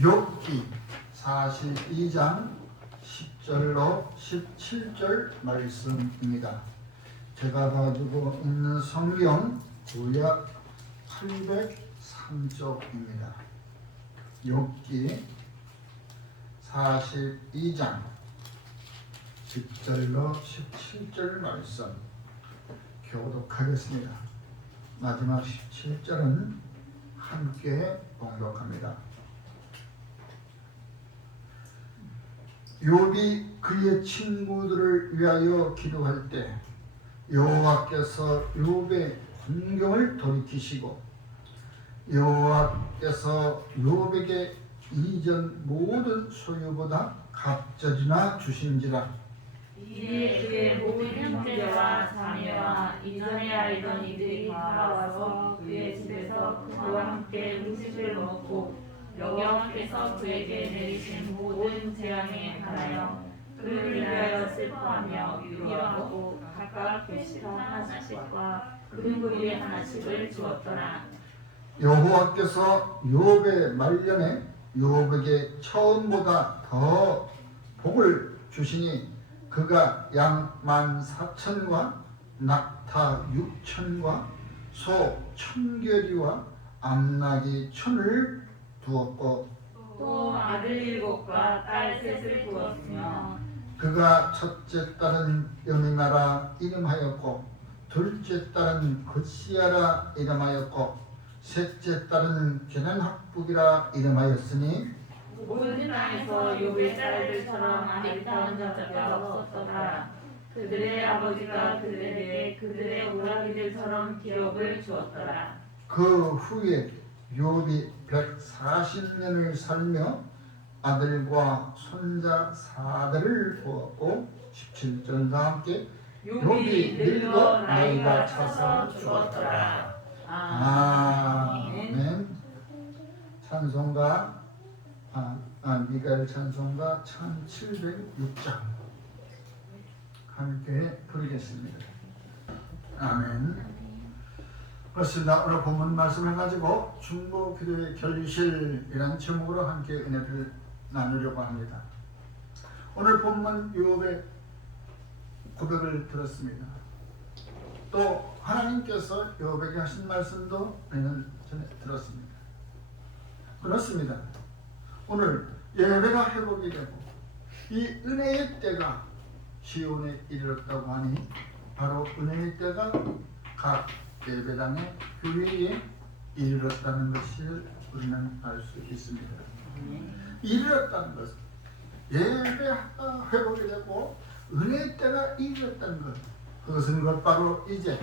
욥기 42장 10절로 17절 말씀입니다. 제가 가지고 있는 성경 구약 803쪽입니다. 욥기 42장 10절로 17절 말씀 교독하겠습니다. 마지막 17절은 함께 봉독합니다. 욥이 그의 친구들을 위하여 기도할 때 여호와께서 욥의 환경을 돌이키시고 여호와께서 욥에게 이전 모든 소유보다 갑절이나 주신지라. 이에 그의 모든 형제와 자매와 이전에 알던 이들이 다 와서 그의 집에서 그와 함께 음식을 먹고 여호와께서 그에게 내리신 모든 재앙에 관하여 그를 위하여 슬퍼하며 위로하고 각각 표시판 하나씩과 금고리 하나씩을 주었더라. 여호와께서 욥의 말년에 욥에게 처음보다 더 복을 주시니 그가 양 14,000과 낙타 6,000과 소 1,000결이와 암나귀 1,000을 두었고 또 아들 7과 딸 3을 두었으며 그가 첫째 딸은 여미나라 이름하였고 둘째 딸은 굿시아라 이름하였고 셋째 딸은 게넨학북이라 이름하였으니 모든 땅에서 욥의 딸들처럼 아리따운 자가 없었더라. 그들의 아버지가 그들에게 그들의 오라기들처럼 기업을 주었더라. 그 후에 욥이 140년을 살며 아들과 손자 4대를 보았고 17절과 함께 욥이 늙어 나이가 차서 죽었더라. 아멘. 찬송가 미가엘 찬송가 1706장 함께 부르겠습니다. 아멘. 그렇습니다. 오늘 본문 말씀을 가지고 중보 기도의 결실이라는 제목으로 함께 은혜를 나누려고 합니다. 오늘 본문 욥의 고백을 들었습니다. 또 하나님께서 욥에게 하신 말씀도 우리는 전에 들었습니다. 그렇습니다. 오늘 예배가 회복이 되고 이 은혜의 때가 시온에 이르렀다고 하니 바로 은혜의 때가 각 예배당의 교회에 이르렀다는 것을 우리는 알 수 있습니다. 이르렀다는 것은 예배가 회복이 되고 은혜의 때가 이르렀다는 것, 그것은 곧바로 이제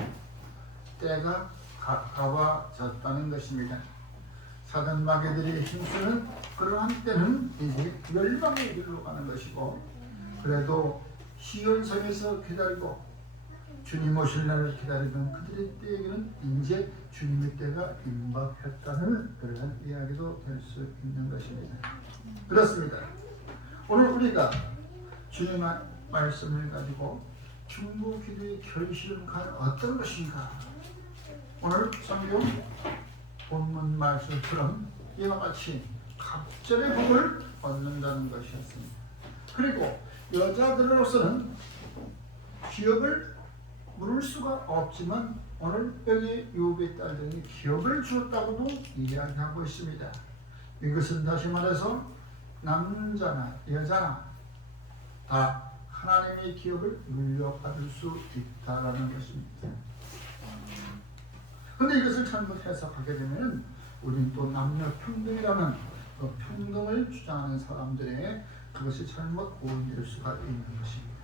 때가 가까워졌다는 것입니다. 사단 마귀들이 힘쓰는 그러한 때는 이제 멸망의 길로 가는 것이고, 그래도 시온성에서 기다리고 주님 오실 날을 기다리던 그들의 때에게는 이제 주님의 때가 임박했다는 그런 이야기도 될 수 있는 것입니다. 그렇습니다. 오늘 우리가 주님의 말씀을 가지고 중보 기도의 결실은 과연 어떤 것인가? 오늘 성경 본문 말씀처럼 이와 같이 갑절의 복을 얻는다는 것이었습니다. 그리고 여자들로서는 기업을 물을 수가 없지만 오늘 여기 욥의 딸들이 기업을 주었다고도 이야기하고 있습니다. 이것은 다시 말해서 남자나 여자나 다 하나님의 기업을 물려받을 수 있다라는 것입니다. 그런데 이것을 잘못 해석하게 되면 우리는 또 남녀 평등이라는 그 평등을 주장하는 사람들의 그것이 잘못 오인될 수가 있는 것입니다.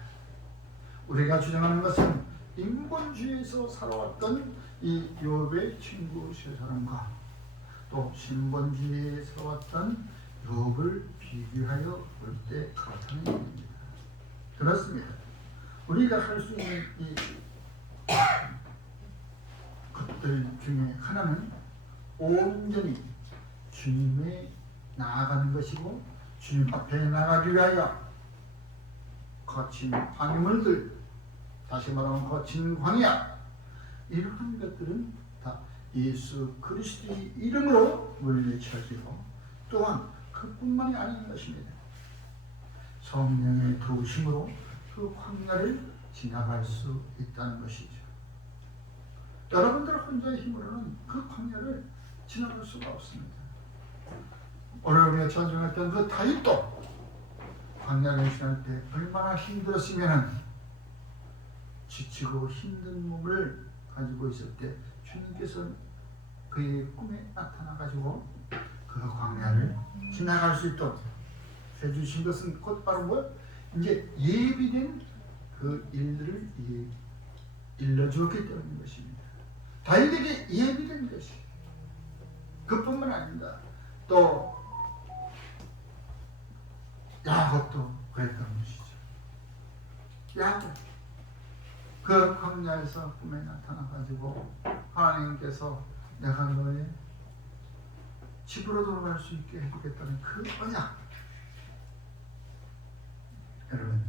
우리가 주장하는 것은 인본주의에서 살아왔던 이 욥의 친구 세 사람과 또 신본주의에 살아왔던 욥을 비교하여 볼 때 그렇다는 얘기입니다. 그렇습니다. 우리가 할 수 있는 이 것들 중에 하나는 온전히 주님에 나아가는 것이고, 주님 앞에 나가기 위하여 거친 방해물들, 다시 말하면 거친 광야, 이러한 것들은 다 예수 그리스도의 이름으로 물리쳐지고 또한 그 그뿐만이 아닌 것입니다. 성령의 도우심으로 그 광야를 지나갈 수 있다는 것이죠. 여러분들 혼자의 힘으로는 그 광야를 지나갈 수가 없습니다. 오늘 우리가 전쟁했던 그 다윗도 광야를 지날 때 얼마나 힘들었으면 지치고 힘든 몸을 가지고 있을 때 주님께서 그의 꿈에 나타나가지고 그 광야를 지나갈 수 있도록 해주신 것은 곧 바로 뭐? 이제 예비된 그 일들을 일러주었기 때문인 것입니다. 다윗에게 예비된 것이 그뿐만 아닙니다. 또 야곱도 그랬던 것이죠. 야곱 그 광야에서 꿈에 나타나가지고 하나님께서 내가 너의 집으로 돌아갈 수 있게 해주겠다는 그 언약. 여러분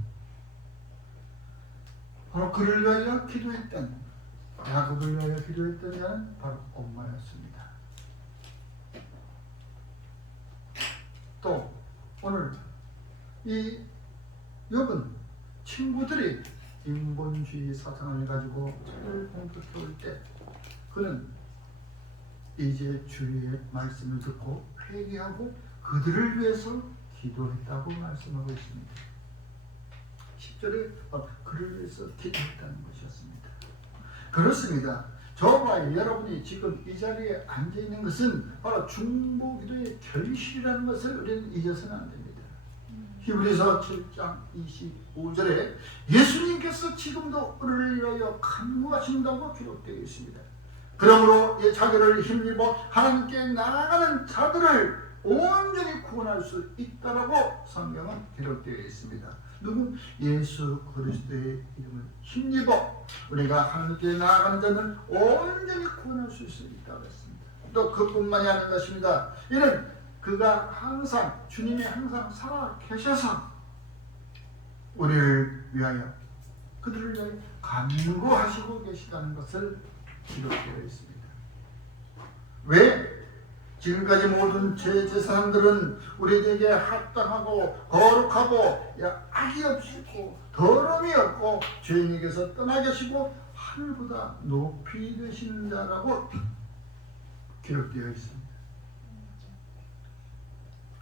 바로 그를 위하여 기도했던 야곱을 위하여 기도했던 자는 바로 엄마였습니다. 또 오늘 이 욥은 친구들이 인본주의 사상을 가지고 저를 공격해 올 때 그는 이제 주의 말씀을 듣고 회개하고 그들을 위해서 기도했다고 말씀하고 있습니다. 10절에 그를 위해서 기도했다는 것이었습니다. 그렇습니다. 저와 여러분이 지금 이 자리에 앉아 있는 것은 바로 중보기도의 결실이라는 것을 우리는 잊어서는 안 됩니다. 히브리서 7장 25절에 예수님께서 지금도 우리를 위하여 간구하신다고 기록되어 있습니다. 그러므로 자기를 힘입어 하나님께 나아가는 자들을 온전히 구원할 수 있다라고 성경은 기록되어 있습니다. 누구? 예수 그리스도의 이름을 힘입어 우리가 하나님께 나아가는 자는 온전히 구원할 수 있다고 했습니다. 또 그뿐만이 아닌 것입니다. 이는 그가 항상 주님이 항상 살아 계셔서 우리를 위하여 그들을 위하여 간구하시고 계시다는 것을 기록되어 있습니다. 왜? 지금까지 모든 제사장들은 우리에게 합당하고 거룩하고 악이 없고 더러움이 없고 죄인에게서 떠나 계시고 하늘보다 높이 되신 자라고 기록되어 있습니다.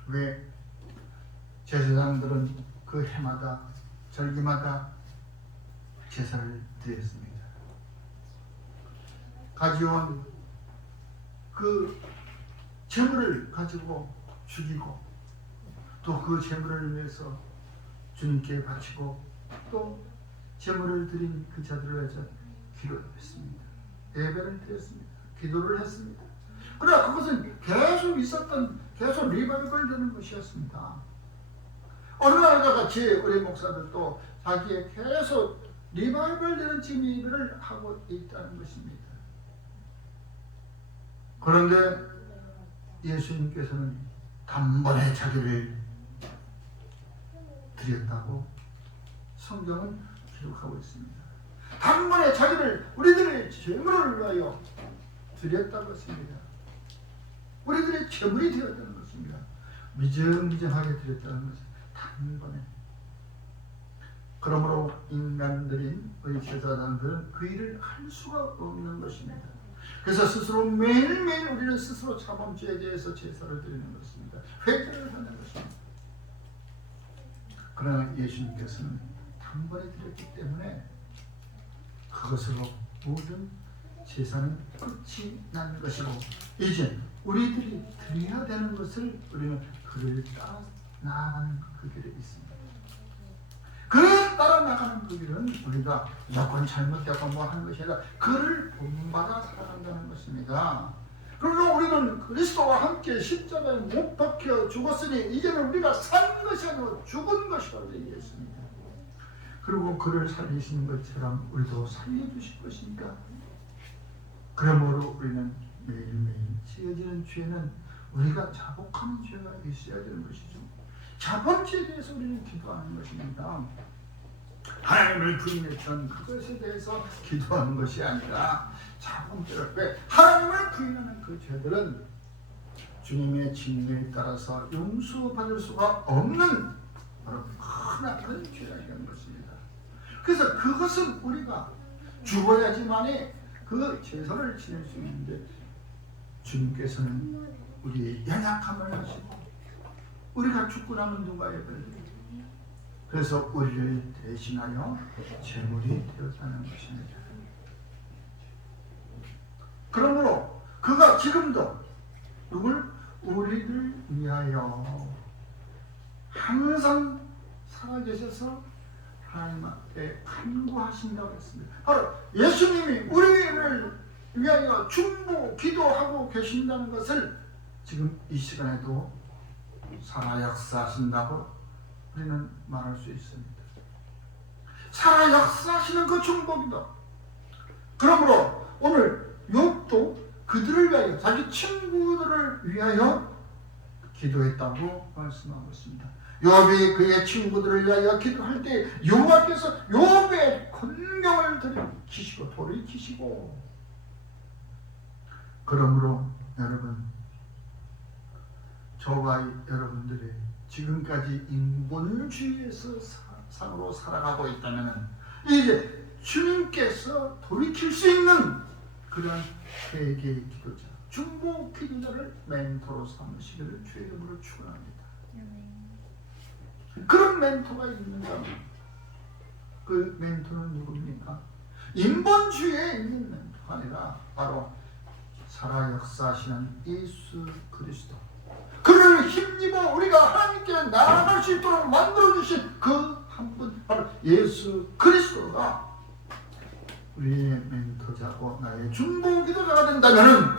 왜? 제사장들은 그 해마다 절기마다 제사를 드렸습니다. 가져온 그 제물을 가지고 죽이고 또 그 제물을 위해서 주님께 바치고 또 제물을 드린 그 자들을 위해서 기도했습니다. 예배를 드렸습니다. 기도를 했습니다. 그러나 그것은 계속 있었던 계속 리바이벌 되는 것이었습니다. 어느 날과 같이 우리 목사들도 자기의 계속 리바이벌 되는 지금 예배를 하고 있다는 것입니다. 그런데 예수님께서는 단번에 자기를 드렸다고 성경은 기록하고 있습니다. 단번에 자기를 우리들의 제물을 위하여 드렸다고 했습니다. 우리들의 제물이 되었다는 것입니다. 미정미정하게 드렸다는 것은 단번에. 그러므로 인간들인 우리 제사장들은 그 일을 할 수가 없는 것입니다. 그래서 스스로 매일매일 우리는 스스로 자범죄에 대해서 제사를 드리는 것입니다. 회개를 하는 것입니다. 그러나 예수님께서는 단번에 드렸기 때문에 그것으로 모든 제사는 끝이 난 것이고 이제 우리들이 드려야 되는 것을 우리는 그를 따라 나아가는 그 길에 있습니다. 그를 따라 나가는 그 길은 우리가 무조건 잘못되고 뭐 하는 것이 아니라 그를 본받아 살아간다는 것입니다. 그리고 우리는 그리스도와 함께 십자가에 못 박혀 죽었으니 이제는 우리가 산 것이 아니고 죽은 것이라고 얘기했습니다. 그리고 그를 살리시는 것처럼 우리도 살려주실 것이니까 그러므로 우리는 매일매일 지어지는 죄는 우리가 자복하는 죄가 있어야 되는 것이죠. 자범죄에 대해서 우리는 기도하는 것입니다. 하나님을 부인했던 그것에 대해서 기도하는 것이 아니라 자범죄를 왜 하나님을 부인하는 그 죄들은 주님의 진리에 따라서 용서받을 수가 없는 바로 크나큰 죄악인 것입니다. 그래서 그것은 우리가 죽어야지만이 그 제사를 지낼 수 있는데, 주님께서는 우리의 연약함을 아시고 우리가 죽고 나면 누가 예배를, 그래서 우리를 대신하여 제물이 되었다는 것입니다. 그러므로 그가 지금도 우리를 위하여 항상 살아계셔서 하나님 앞에 간구하신다고 했습니다. 바로 예수님이 우리를 위하여 중보 기도하고 계신다는 것을 지금 이 시간에도 살아 역사하신다고 우리는 말할 수 있습니다. 살아 역사하시는 그 중보기도. 그러므로 오늘 욥도 그들을 위하여, 자기 친구들을 위하여 기도했다고 말씀하고 있습니다. 욥이 그의 친구들을 위하여 기도할 때 여호와께서 욥의 권경을 돌이키시고 그러므로 여러분, 저와 여러분들의 지금까지 인본주의에서 상으로 살아가고 있다면 이제 주님께서 돌이킬 수 있는 그런 회개의 기도자, 중보 기도자를 멘토로 삼으시기를 주의 이름으로 축원합니다. 그런 멘토가 있는가? 그 멘토는 누굽니까? 인본주의에 있는 멘토가 아니라 바로 살아 역사하시는 예수 그리스도, 그를 힘입어 우리가 하나님께 나아갈 수 있도록 만들어주신 그 한 분, 바로 예수 그리스도가 우리의 멘토자고 나의 중보 기도자가 된다면,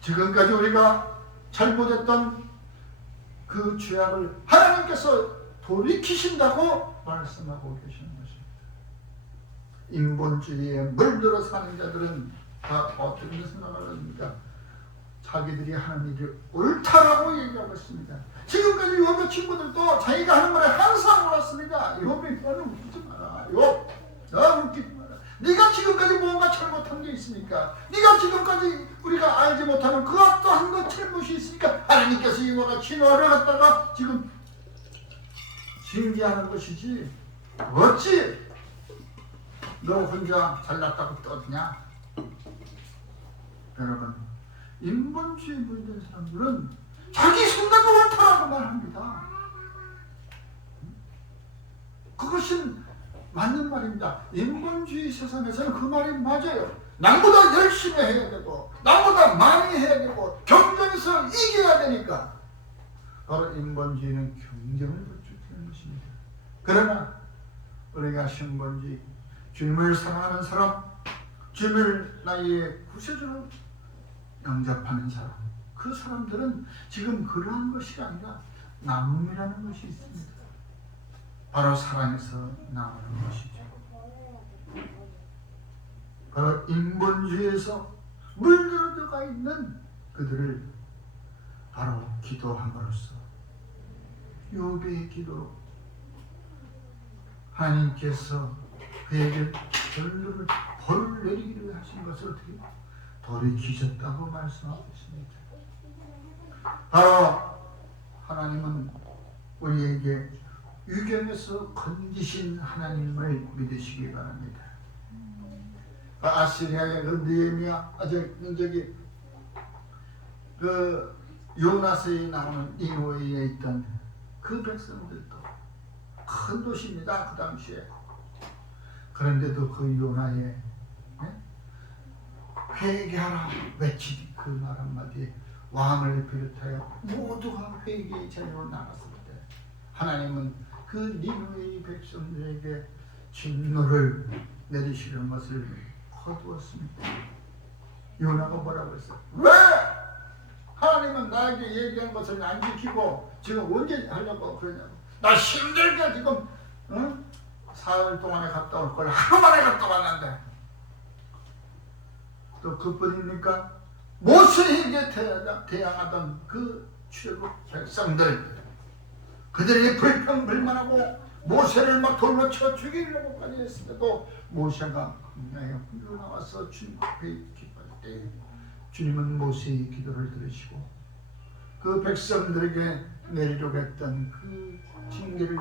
지금까지 우리가 잘못했던 그 죄악을 하나님께서 돌이키신다고 말씀하고 계시는 것입니다. 인본주의에 물들어 사는 자들은 다 어떤 생각을 합니까? 자기들이 하는 일이 옳다라고 얘기하고 있습니다. 지금까지 욥의 친구들도 자기가 하는 말에 항상 옳았습니다. 욥이 너는 웃기지 마라. 욥, 너 웃기지 마라. 네가 지금까지 뭔가 잘못한 게 있습니까? 네가 지금까지 우리가 알지 못하는 그 어떠한 것 잘못이 있으니까 하나님께서 이와 같이 너를 갖다가 지금 징계하는 것이지, 어찌 너 혼자 잘났다고 떠드냐? 여러분, 인본주의에 물든 사람들은 자기 생각이 옳다라고 말합니다. 그것은 맞는 말입니다. 인본주의 세상에서는 그 말이 맞아요. 남보다 열심히 해야 되고 남보다 많이 해야 되고 경쟁에서 이겨야 되니까. 바로 인본주의는 경쟁을 부추기는 것입니다. 그러나 우리가 신본주의, 주님을 사랑하는 사람, 주님을 나의 구세주로 영접하는 사람, 그 사람들은 지금 그러한 것이 아니라 나눔이라는 것이 있습니다. 바로 사랑에서 나오는 것이죠. 바로 인본주의에서 물들어 들어가 있는 그들을 바로 기도함으로써 욥의 기도로 하나님께서 그에게 벌을 내리기를 하신 것을 어떻게 돌이키셨다고 말씀하고 있습니다. 바로 하나님은 우리에게 유경에서 건지신 하나님을 믿으시기 바랍니다. 아시리아의 그 느헤미야, 그 요나서에 나오는 니느웨에 있던 그 백성들도 큰 도시입니다. 그 당시에. 그런데도 그 요나의 회개하라 외치니 그 말 한마디에 왕을 비롯하여 모두가 회개의 자리로 나갔을 때 하나님은 그 니느웨의 백성들에게 진노를 내리시는 것을 거두었습니다. 요나가 뭐라고 했어요? 왜 하나님은 나에게 얘기한 것을 안 지키고 지금 언제 하려고 그러냐고. 나 힘들게 지금 사흘 동안에 갔다 올 걸 하루 만에 갔다 왔는데. 또 그뿐입니까? 모세에게 대항하던 그 출애굽 백성들, 그들이 불평불만하고 모세를 막 돌로 쳐 죽이려고까지 했을 때도 모세가 분명히 나와서 주님 앞에 기도할 때 주님은 모세의 기도를 들으시고 그 백성들에게 내리려고 했던 그 징계를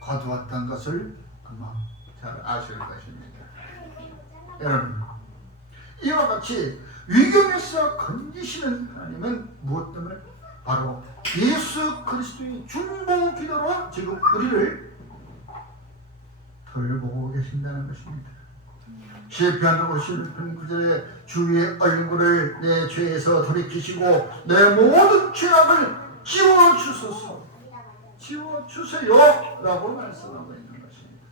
거두었던 것을 아마 잘 아실 것입니다. 여러분, 이와 같이 위경에서 건지시는 하나님은 무엇 때문에? 바로 예수 그리스도의 중보 기도로 지금 우리를 돌보고 계신다는 것입니다. 시편 51편 9절에 주의 얼굴을 내 죄에서 돌이키시고 내 모든 죄악을 지워주소서, 지워주세요 라고 말씀하고 있는 것입니다.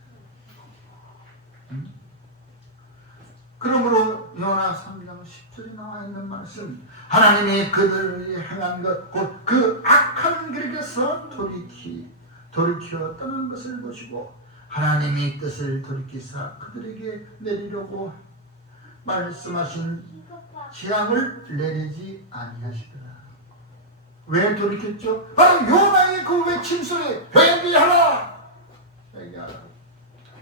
그러므로 요나 3장 10절에 나와 있는 말씀, 하나님이 그들이 행한 것 곧 그 악한 길에서 돌이켜 떠난 것을 보시고 하나님이 뜻을 돌이키사 그들에게 내리려고 말씀하신 재앙을 내리지 아니하시더라. 왜 돌이켰죠? 바로 요나의 그 외침 소리에 회개하라, 회개하라.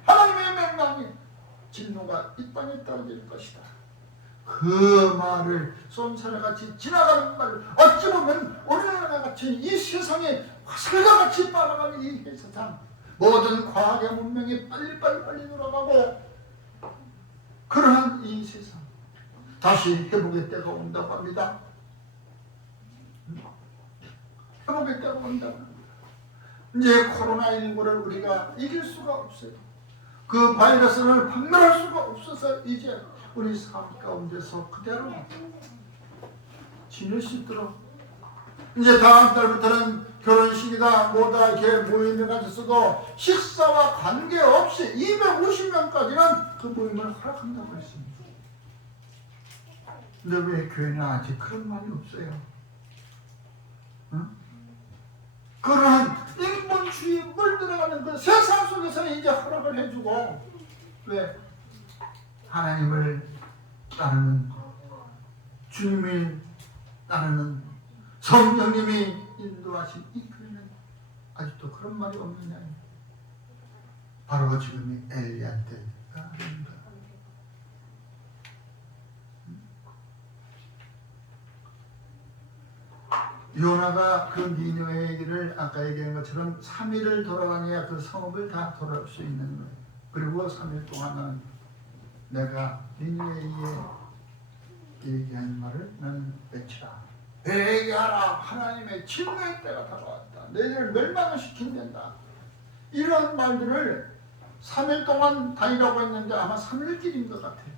하나님의 맹랑이 진노가 이 땅에 떨어질 것이다. 그 말을 쏜살같이 지나가는 말, 어찌 보면 오늘날과 같이 이 세상에 화살과 같이 빨아가는 이 세상, 모든 과학의 문명이 빨리 돌아가고 그러한 이 세상, 다시 회복의 때가 온다고 합니다. 회복의 때가 온다고 합니다. 이제 코로나19를 우리가 이길 수가 없어요. 그 바이러스를 박멸할 수가 없어서 이제 우리 삶 가운데서 그대로 지낼 수 있도록, 이제 다음 달부터는 결혼식이다 뭐다 이렇게 모임을 가졌어도 식사와 관계없이 250명까지는 그 모임을 허락한다고 했습니다. 근데 왜 교회는 아직 그런 말이 없어요? 응? 그러한 인본주의에 물들어가는 그 세상 속에서는 이제 허락을 해주고, 왜? 하나님을 따르는, 주님을 따르는 성령님이 인도하신 이 교회는 아직도 그런 말이 없느냐? 바로 지금이 엘리야 때가 아닙니다. 요나가 그 니느웨 얘기를 아까 얘기한 것처럼 3일을 돌아다녀야 그 성읍을 다 돌아올 수 있는 거예요. 그리고 3일 동안은 내가 니느웨에 얘기한 말을 나는 외치라. 회개하라. 하나님의 진노의 때가 다가왔다. 너희를 멸망을 시킨다. 이런 말들을 3일 동안 다니라고 했는데 아마 3일 길인 것 같아요.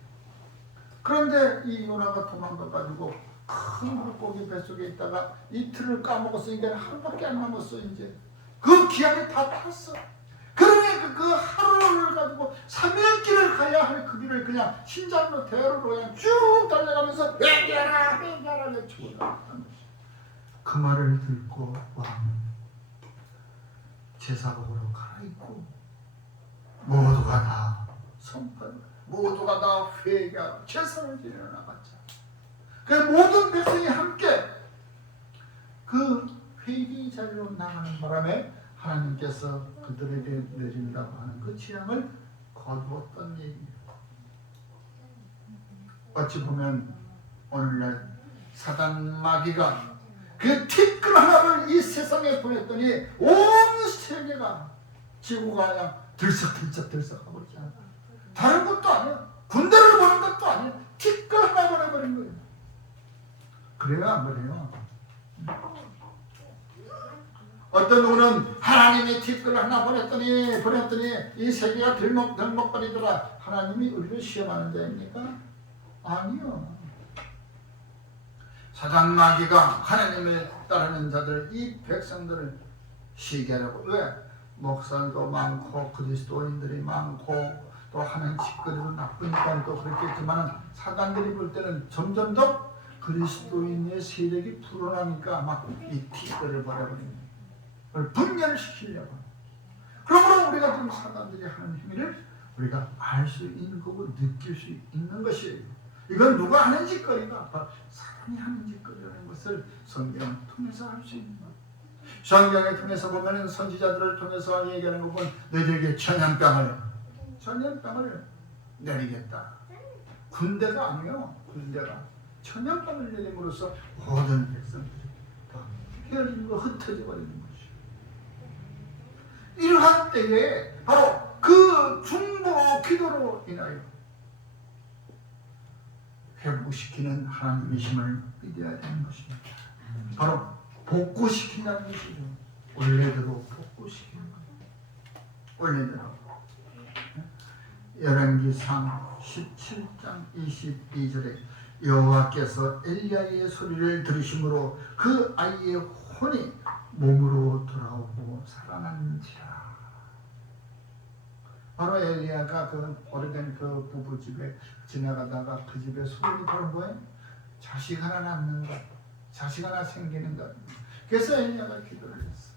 그런데 이 요나가 도망가가지고 큰 물고기 뱃속에 있다가 이틀을 까먹었으니까 하루밖에 안 남았어. 이제 그 기한이 다 탔어. 그러니까 그 하루를 가지고 3일 길을 가야 할 그 길을 그냥 신장로 대로로 그냥 쭉 달려가면서 회개하라 회개하라 외치고 나왔다는 것이. 그 말을 듣고 왕은 제사복으로 갈아입고 모두가 다 선포하고 모두가 다 회개하라 제사를 지내러 나갔자. 그 모든 백성이 함께 그 회개 자리로 나가는 바람에 하나님께서 그들에게 내린다고 하는 그 재앙을 거두었던 얘기입니다. 어찌 보면 오늘날 사단 마귀가 그 티끌 하나를 이 세상에 보냈더니 온 세계가 지구가 그냥 들썩하고 있잖아. 다른 것도 아니야. 군대를 보낸 것도 아니야. 티끌 하나 보내버린 거예요. 그래요 안 그래요? 어떤 누구는 하나님이 티끌을 하나 보냈더니 이 세계가 들먹거리더라. 하나님이 우리를 시험하는 자입니까? 아니요. 사단 마귀가 하나님을 따르는 자들, 이 백성들을 시기하라고. 왜? 목사도 많고 그리스도인들이 많고 또 하는 짓거리도 나쁘니까 또 그렇겠지만 사단들이 볼 때는 점점 더 그리스도인의 세력이 불어나니까 막 이 티끌을 버려버립니다. 그걸 분열시키려고. 그러므로 우리가 지금 사단들이 하는 행위를 우리가 알 수 있는 거고 느낄 수 있는 것이에요. 이건 누가 하는 짓거리가 바로 사단이 하는 짓거리라는 것을 성경을 통해서 알 수 있는 거예요. 성경을 통해서 보면 선지자들을 통해서 얘기하는 거 보면 너희들에게 전염병을 내리겠다. 군대가 아니에요. 군대가 전염병을 내림으로써 모든 백성들이 다 헤어지는 거 흩어져 버리는 것이요. 이러한 때에 바로 그 중보 기도로 인하여 회복시키는 하나님이심을 믿어야 되는 것입니다. 바로 복구시킨다는 것이죠. 원래대로 복구시키는 거예요. 원래대로. 열왕기상 17장 22절에 여호와께서 엘리야의 소리를 들으심으로 그 아이의 혼이 몸으로 돌아오고 살아난지라. 바로 엘리야가 그 오래된 그 부부 집에 지나가다가 그 집에 소문이 돌은 거예요. 자식 하나 낳는 것, 자식 하나 생기는 것. 그래서 엘리야가 기도를 했어.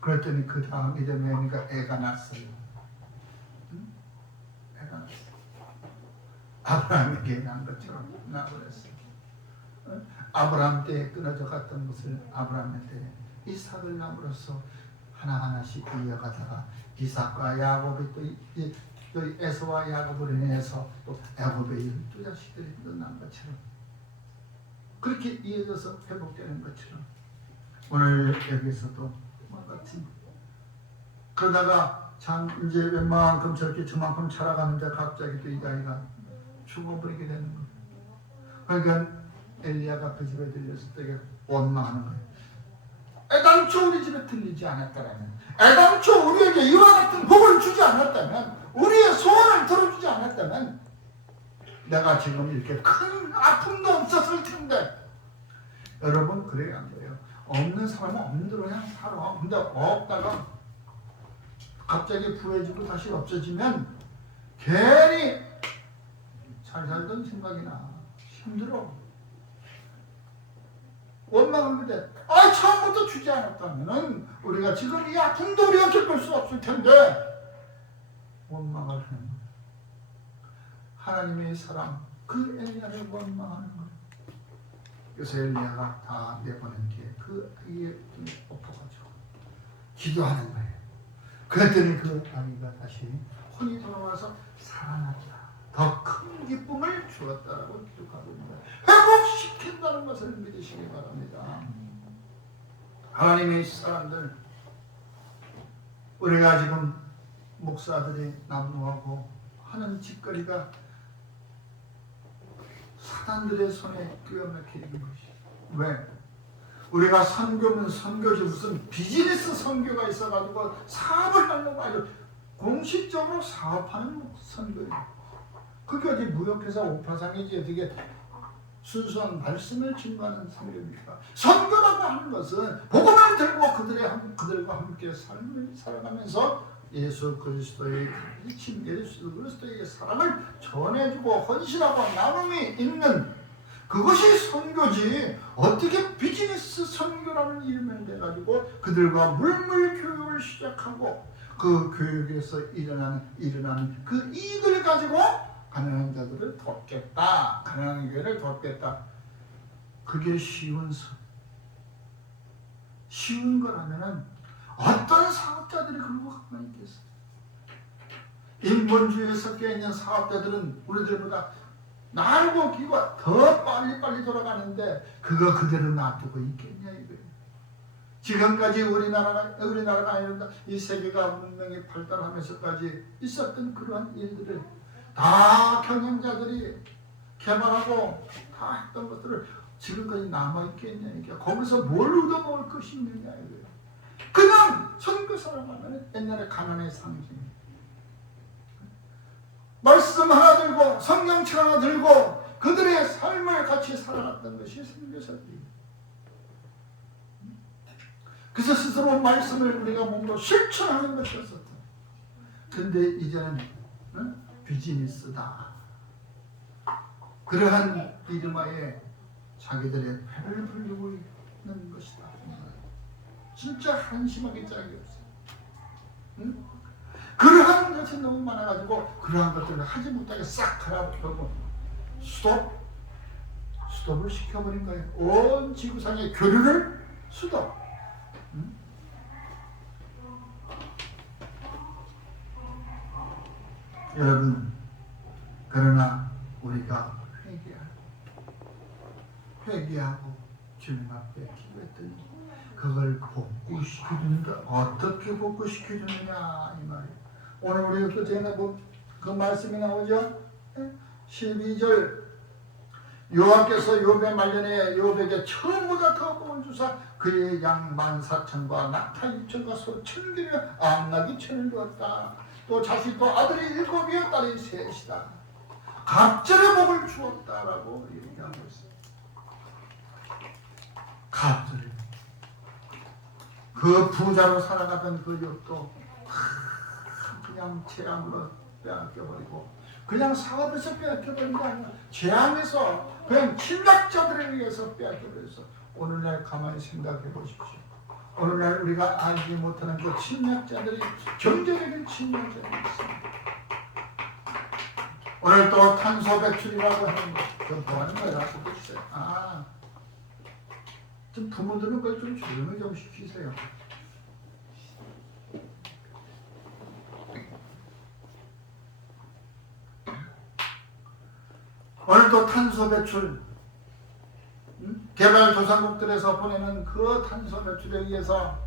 그랬더니 그 다음 이름이니까 애가 났어요. 응? 애가 났어. 아브라함에게 난 것처럼 나버렸어. 응? 아브라함 때에 끊어져 갔던 것을 아브라함한테 이삭을 낳으로써 하나하나씩 이어가다가 이삭과 야곱이 또 에서와 야곱을 인해서 또 야곱의 12자식들이 난 것처럼 그렇게 이어져서 회복되는 것처럼 오늘 여기서도 똑같이 그러다가 참 이제 웬만큼 저만큼 자라가는데 갑자기 또 이 아이가 죽어버리게 되는 거예요. 그러니까 엘리야가 그 집에 들려서 되게 원망하는 거예요. 애당초 우리 집에 들리지 않았다라면, 애당초 우리에게 이와 같은 복을 주지 않았다면, 우리의 소원을 들어주지 않았다면 내가 지금 이렇게 큰 아픔도 없었을 텐데. 여러분 그래야 안 돼요. 없는 사람은 없는 대로 그냥 살아. 근데 없다가 갑자기 부해지고 다시 없어지면 괜히 잘 살던 생각이 나. 힘들어. 원망을 그때 처음부터 주지 않았다면 우리가 지금 이 아픔도 우리가 겪을 수 없을 텐데 원망을 하는 거예요. 하나님의 사랑, 그 엘리야를 원망하는 거예요. 그래서 엘리야가 다 내보낸 뒤에 그 아이의 등에 엎어가지고 기도하는 거예요. 그랬더니 그 아이가 다시 혼이 돌아와서 살아났다. 더 큰 기쁨을 주었다라고 기록하고 있습니다. 회복시킨다는 것을 믿으시기 바랍니다. 하나님의 사람들, 우리가 지금 목사들이 난무하고 하는 짓거리가 사단들의 손에 끼어넣게 되는 것이죠. 왜? 우리가 선교면 선교지 무슨 비즈니스 선교가 있어가지고 사업을 하려고 아주 공식적으로 사업하는 선교예요. 그게 어디 무역회사 오파상이지 어떻게 순수한 말씀을 증거하는 선교입니까? 선교라고 하는 것은 복음을 들고 그들과 함께 삶을 살아가면서 예수 그리스도의 가르침, 예수 그리스도의 사랑을 전해주고 헌신하고 나눔이 있는 그것이 선교지. 어떻게 비즈니스 선교라는 이름을 내가지고 그들과 물물 교육을 시작하고 그 교육에서 일어나는 그 이익을 가지고 가난한 자들을 돕겠다, 가난한 교회를 돕겠다. 그게 쉬운 거라면은 어떤 사업자들이 그러고 가만히 있겠어? 인본주의에 섞여 있는 사업자들은 우리들보다 날고 기가 더 빨리 돌아가는데 그거 그대로 놔두고 있겠냐 이거예요. 지금까지 우리나라가 아니라 이 세계가 문명이 발달하면서까지 있었던 그러한 일들을 다 경영자들이 개발하고 다 했던 것들을 지금까지 남아있겠냐 이게 거기서 뭘 얻어먹을 것이 있느냐 이거예요. 그냥 선교사라고 하면 옛날에 가난의 상징. 말씀 하나 들고 성경책 하나 들고 그들의 삶을 같이 살아갔던 것이 선교사들이에요. 그래서 스스로 말씀을 우리가 몸으로 실천하는 것이었었다. 근데 이제는 비즈니스다. 그러한 이름하에 자기들의 배를 불리고 있는 것이다. 진짜 한심하게 짝이 없어. 응? 그러한 것이 너무 많아가지고 그러한 것들을 하지 못하게 싹 갈아엎고 스톱을 시켜버린 거예요. 온 지구상의 교류를 스톱. 응? 여러분, 그러나 우리가 회개하고 주님 앞에 기도했더니 그걸 복구시켜주는가? 어떻게 복구시켜주느냐 이 말이에요. 오늘 우리가 그 전에 그 말씀이 나오죠. 12절 여호와께서 욥의 말년에 욥에게 처음보다 더 복을 주사 그의 양 14,000과 낙타 6,000과 소 1,000개며 암나귀 1,000을 주었다. 또 자식도 아들이 7이요 딸이 3이다. 갑절의 복을 주었다라고 얘기하고 있어요. 갑절의 그 부자로 살아가던 그 욥도 그냥 재앙으로 빼앗겨버리고 그냥 사업에서 빼앗겨버린 게 아니라 재앙에서 그냥 침략자들에 의해서 빼앗겨버려서 오늘날 가만히 생각해 보십시오. 오늘날 우리가 알지 못하는 그 침략자들이 경제적인 침략자들이 있습니다. 오늘 또 탄소 배출이라고 하는 거 그건 뭐 하는 거야? 보세요. 좀 부모들은 그걸 좀 조용히 좀 시키세요. 오늘 또 탄소 배출 개발도상국들에서 보내는 그 탄소 배출에 의해서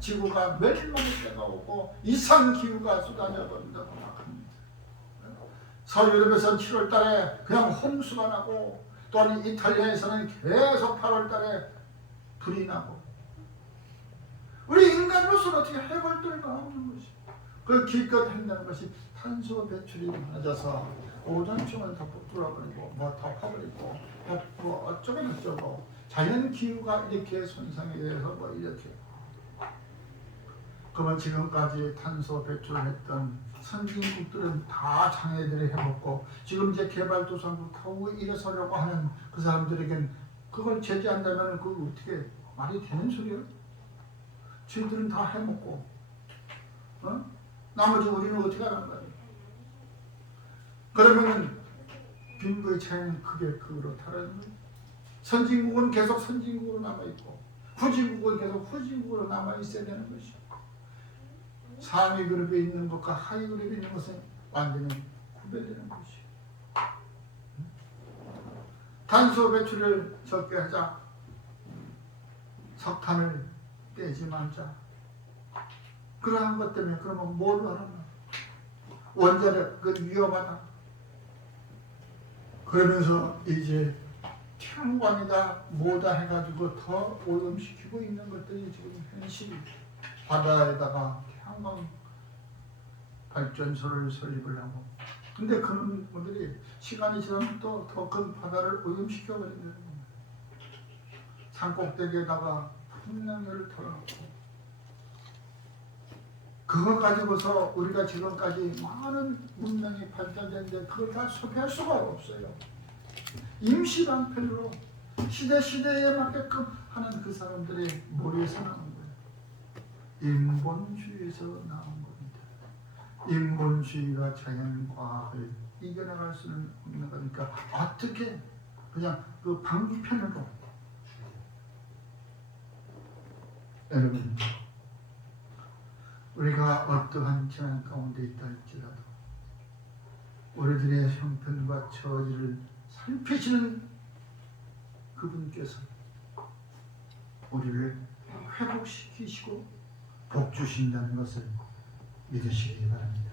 지구가 멸망의 때가 오고 이상기후가 쏟아져 버린다고 막 합니다. 서유럽에서는 7월 달에 그냥 홍수가 나고 또한 이탈리아에서는 계속 8월 달에 불이 나고 우리 인간으로서는 어떻게 해볼 데가 없는 것이 그 기껏 한다는 것이 탄소 배출이 낮아서 오존층을 다 뚫어버리고 뭐 덮어버리고 뭐 어쩌고 자연 기후가 이렇게 손상에 대해서 뭐 이렇게 그러면 지금까지 탄소 배출했던 선진국들은 다 장애들이 해먹고 지금 이제 개발도상국 타고 일어서려고 하는 그 사람들에겐 그걸 제재한다면 그거 어떻게 말이 되는 소리야? 저희들은 다 해먹고 나머지 우리는 어떻게 하는 거야? 그러면은 빈부의 차이는 크게 그렇다는 거예요. 선진국은 계속 선진국으로 남아있고 후진국은 계속 후진국으로 남아있어야 되는 것이죠. 상위 그룹에 있는 것과 하위 그룹에 있는 것은 완전히 구별되는 것이죠. 탄소 배출을 적게 하자. 석탄을 떼지 말자. 그러한 것 때문에 그러면 뭘 하는 원자력은 위험하다. 그러면서 이제 태양광이다 뭐다 해가지고 더 오염시키고 있는 것들이 지금 현실이 바다에다가 태양광 발전소를 설립을 하고 근데 그런 분들이 시간이 지나면 또 더 큰 바다를 오염시켜버리는 거예요. 산꼭대기에다가 풍량열을 털어놓고 그거 가지고서 우리가 지금까지 많은 문명이 발전됐는데 그걸 다 소비할 수가 없어요. 임시방편으로 시대에 맞게끔 하는 그 사람들의 머리에서 나온 거예요. 인본주의에서 나온 겁니다. 인본주의가 자연과학을 이겨나갈 수는 없는 거니까 어떻게 그냥 그 방편으로 여러분 우리가 어떠한 재난 가운데 있다 할지라도 우리들의 형편과 처지를 살피시는 그분께서 우리를 회복시키시고 복주신다는 것을 믿으시기 바랍니다.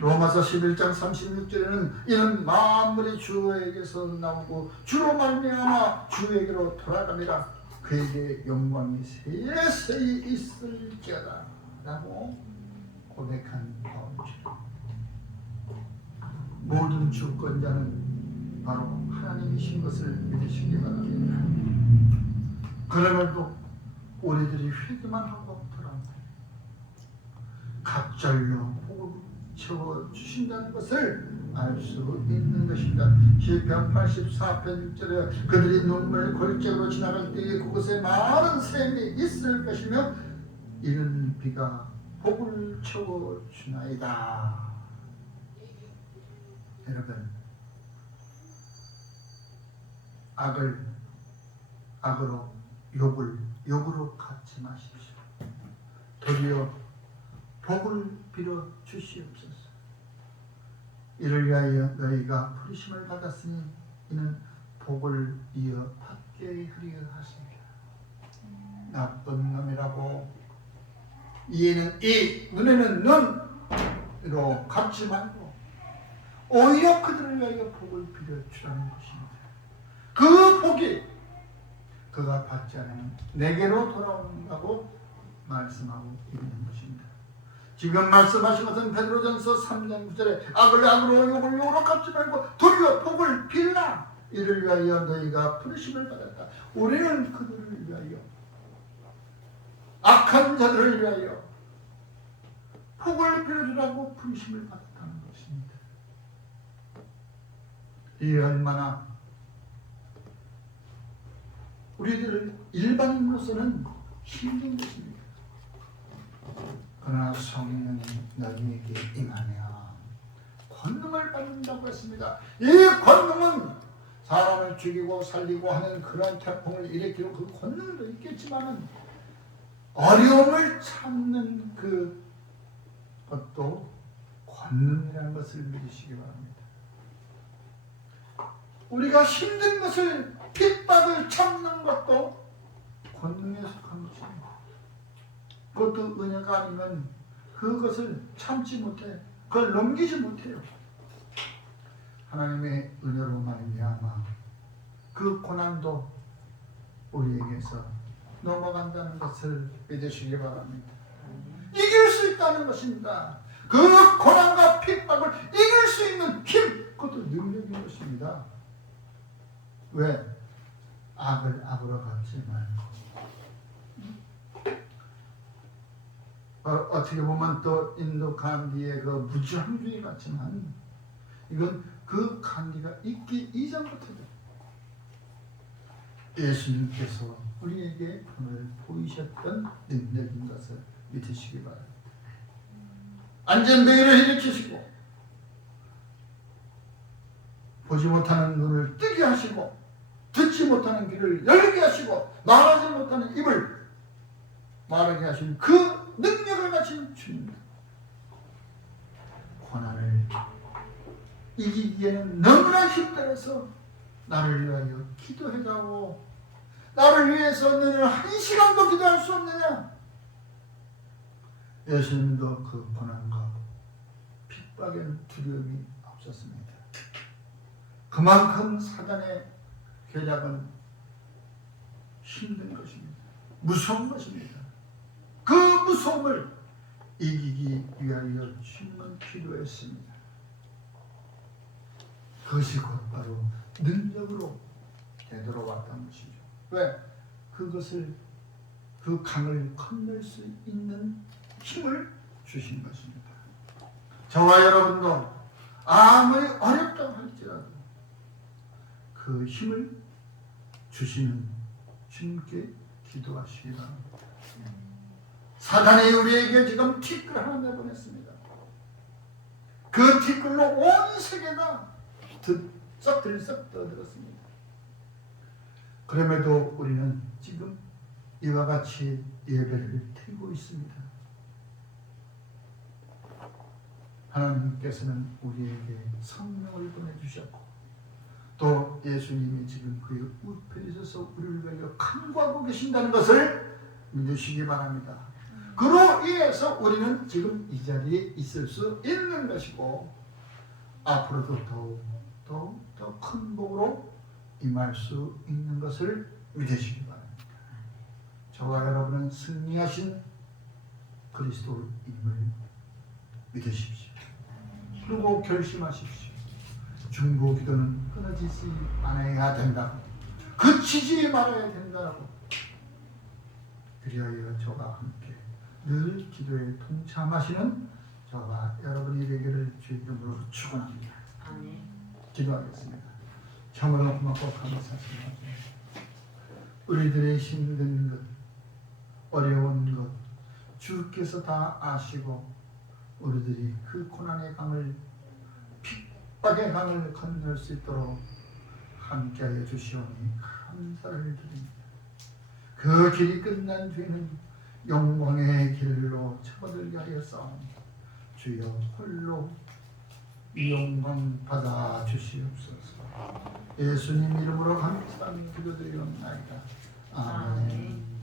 로마서 11장 36절에는 이는 만물이 주에게서 나오고 주로 말미암아 주에게로 돌아갑니다. 그에게 영광이 세세히 있을지어다 라고 고백한 바울처럼 모든 주권자는 바로 하나님이신 것을 믿으시기 바랍니다. 그러면도 우리들이 회개만 하고 돌아옵니다. 갑절로 복을 채워주신다는 것을 알 수 있는 것입니다. 시편 84편 6절에 그들이 눈물 골짜기로 지나갈 때에 그곳에 많은 샘이 있을 것이며 이는 비가 복을 채워주나이다. 여러분 악을 악으로 욕으로 갚지 마십시오. 도리어 복을 빌어 주시옵소서. 이를 위하여 너희가 부르심을 받았으니 이는 복을 이어 받게 하려 하십니다. 나쁜 놈이라고, 이에는 이, 눈에는 눈으로 갚지 말고 오히려 그들을 위하여 복을 빌어주라는 것입니다. 그 복이 그가 받지 않으면 내게로 돌아온다고 말씀하고 있는 것입니다. 지금 말씀하신 것은 베드로전서 3장 9절에 악을 악으로 욕을 욕으로 갚지 말고 도리어 복을 빌라. 이를 위하여 너희가 부르심을 받았다. 우리는 그들을 위하여, 악한 자들을 위하여 복을 빌어주라고 부르심을 받았다는 것입니다. 이 얼마나 우리들 일반인으로서는 힘든 것입니다. 그러나 성령이 너희에게 임하면 권능을 받는다고 했습니다. 이 권능은 사람을 죽이고 살리고 하는 그런 태풍을 일으키는 그 권능도 있겠지만 어려움을 참는 그 것도 권능이라는 것을 믿으시기 바랍니다. 우리가 힘든 것을, 핍박을 참는 것도 권능에 속한 것입니다. 그것도 은혜가 아니면 그것을 참지 못해, 그걸 넘기지 못해요. 하나님의 은혜로 말미암아 그 고난도 우리에게서 넘어간다는 것을 믿으시기 바랍니다. 이길 수 있다는 것입니다. 그 고난과 핍박을 이길 수 있는 힘, 그것도 능력인 것입니다. 왜? 악을 악으로 갚지 말고. 어떻게 보면 또 인도 간디의 그 무지함주의 같지만 이건 그 간디가 있기 이전부터도 예수님께서 우리에게 오늘 보이셨던 능력인 것을 믿으시기 바랍니다. 안전뱅이를 일으키시고 보지 못하는 눈을 뜨게 하시고 듣지 못하는 귀를 열게 하시고 말하지 못하는 입을 말하게 하신 그 능력을 가진 주님입니다. 고난을 이기기에는 너무나 힘들어서 나를 위하여 기도해다오. 나를 위해서 너는 한 시간도 기도할 수 없느냐? 예수님도 그 고난과 핍박에는 두려움이 없었습니다. 그만큼 사단의 계략은 힘든 것입니다. 무서운 것입니다. 그 무서움을 이기기 위하여 주님은 기도했습니다. 그것이 곧바로 능력으로 되돌아왔다는 것이죠. 왜? 그것을, 그 강을 건널 수 있는 힘을 주신 것입니다. 저와 여러분도 아무리 어렵다고 할지라도 그 힘을 주시는 주님께 기도하시기 바랍니다. 사단이 우리에게 지금 티끌 하나 내보냈습니다. 그 티끌로 온 세계가 들썩들썩 떠들었습니다. 그럼에도 우리는 지금 이와 같이 예배를 드리고 있습니다. 하나님께서는 우리에게 성령을 보내주셨고 또 예수님이 지금 그의 우편에 있어서 우리를 위하여 간구하고 계신다는 것을 믿으시기 바랍니다. 그로 인해서 우리는 지금 이 자리에 있을 수 있는 것이고 앞으로도 더욱 더 큰 복으로 임할 수 있는 것을 믿으시기 바랍니다. 저와 여러분은 승리하신 그리스도인을 믿으십시오. 그리고 결심하십시오. 중보 기도는 끊어지지 않아야 된다. 그치지 말아야 된다고. 그리하여 저와 함께 늘 기도에 동참하시는 저와 여러분이 되기를 주의 이름으로 축원합니다. 기도하겠습니다. 참으로 고맙고 감사합니다. 우리들의 힘든 것, 어려운 것 주께서 다 아시고 우리들이 그 고난의 강을, 핍박의 강을 건널 수 있도록 함께하여 주시오니 감사를 드립니다. 그 길이 끝난 뒤에는 영광의 길로 접어들게 하여 싸웁니다. 주여 홀로 이 영광 받아 주시옵소서. 예수님 이름으로 감사하며 기도드리옵나이다. 아멘.